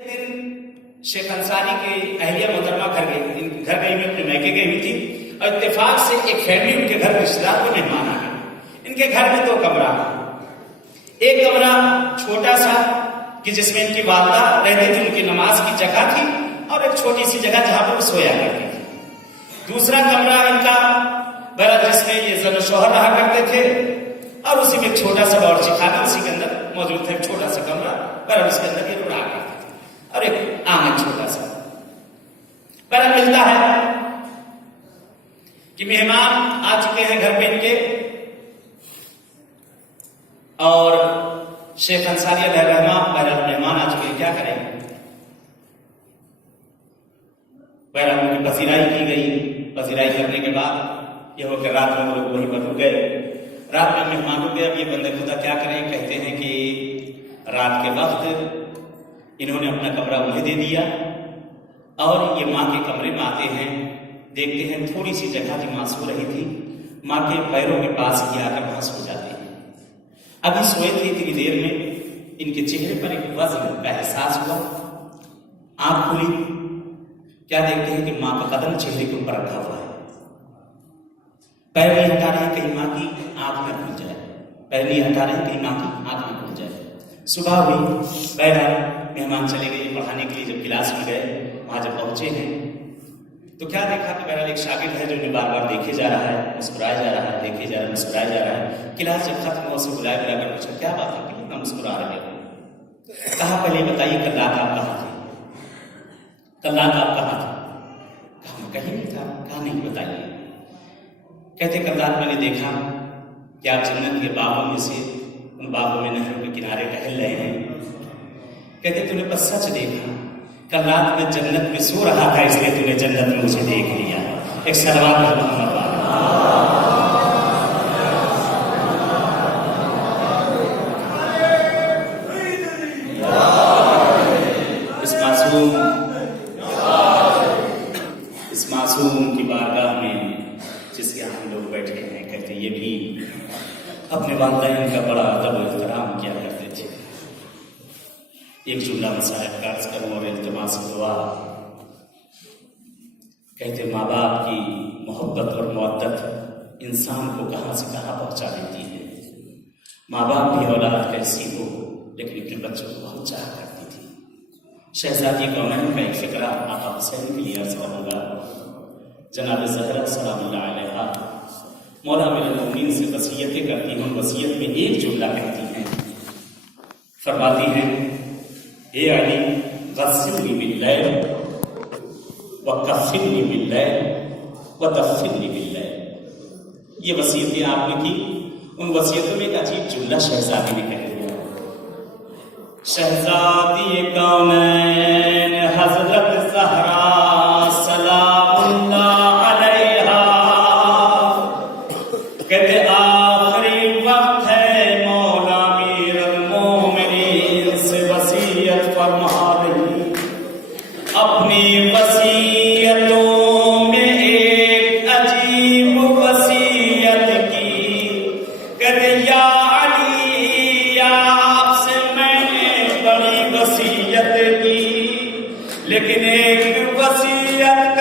दिन शेख अंसारी के अहलिया मोहतरमा घर गई में अपने मैके गई हुई थी और इत्तेफाक से एक फैमिली उनके घर रिश्तेदार को मेहमान आ गए। इनके घर में 2 कमरा, एक कमरा छोटा सा कि जिसमें इनकी वालदा रहती थी, उनकी नमाज की जगह थी और एक छोटी सी जगह जहां पर वो सोया करती थी। दूसरा कमरा इनका बड़ा जिसमें ये जन शोहर रहा करते थे और उसी में एक छोटा सा बावर्ची खाना उसी के अंदर मौजूद था, एक छोटा सा कमरा बड़ा उसके अंदर ये रहा करते थे और एक आंगन छोटा सा। बड़ा मिलता है कि मेहमान आ चुके हैं घर पे इनके और शेख अंसारी अलैहिर्रहमा मेहमान आ चुके हैं, क्या करें। बहरहाल उनकी पसीराई की गई। पसीराई करने के बाद यह होकर रात में वो लोग वहीं पर रुक गए। रात में मेहमान रुक गए। अब ये बंदे खुदा क्या करें, कहते हैं कि रात के वक्त इन्होंने अपना कमरा उन्हें दे दिया और ये माँ के कमरे में आते हैं, देखते हैं थोड़ी सी जगह जो माँ सो रही थी, माँ के पैरों के पास ही आकर वहां सो जाते हैं। अभी सोए थे, इतनी देर में इनके चेहरे पर एक वज़्न का एहसास हुआ। आंख खुली, क्या देखते हैं कि माँ का कदम चेहरे के ऊपर रखा हुआ है। पैर नहीं हटा रहे हैं कहीं माँ की आंख न खुल जाए, पैर नहीं हटा रहे हैं कहीं माँ की आंख न खुल जाए। सुबह हुई, बहरहाल मेहमान चले गए पढ़ाने के लिए। जब क्लास में गए, वहां जब पहुंचे हैं तो क्या देखा कि बहरहाल एक शागिर्द है जो उन्हें बार बार देखे जा रहा है, मुस्कुराया जा रहा है, देखे जा रहा है, मुस्कुराया जा रहा है। क्लास जब खत्म हुआ उसे बुलाया बुलाकर पूछा, क्या बात है कि इतना मुस्कुरा रहे हो? कहा पहले बताइए कल रात आप कहाँ थे? कल रात आप कहाँ थे? कहा मैं कहीं नहीं था। कहा नहीं, बताइए। कहते कल रात मैंने देखा कि आप जन्नत के बागों में से उन बागों में नहरों के किनारे टहल रहे हैं। कहते तूने बस सच देखा, कल रात में जन्नत में सो रहा था, इसलिए तूने जन्नत में मुझे देख लिया। एक सलवात इस मासूम की बारगाह में जिसके हम लोग बैठे हैं, कहते ये भी अपने वालिदैन का बड़ा अदब और एहतराम किया करते थे। एक जुमला मसाइल का अर्ज करूं और इल्तिमास दुआ। कहते माँ बाप की मोहब्बत और मुअद्दत इंसान को कहाँ से कहाँ पहुँचा देती है। माँ बाप की औलाद कैसी हो, लेकिन अपने बच्चों को बहुत चाह करती थी। शहजादी कौनैन का एक फिक्रा आका हुसैन के लिए अर्ज करूँगा। जनाब ज़हरा सलामुल्लाह अलैहा मौला अमीरुल मोमिनीन से वसीयतें करती हैं। वसीयत में एक जुमला कहती हैं, फरमाती हैं, ए अली गस्सिलनी बिल्लैल व कफ़िनी बिल्लैल व दफ़िनी बिल्लैल। ये वसीयतें आपने की। उन वसीयतों में एक अजीब जुमला शहजादी ने कह दिया। शहजादी कौनैन हज़रत ज़हरा सलामुल्लाह अलैहा, कहते आखिरी वक्त है, मौला अमीरुल मोमिनीन से वसीयत फरमा रही। अपनी वसीयतों में एक अजीब वसीयत की, कहते या अली आपसे मैंने बड़ी वसीयत की, लेकिन एक वसीयत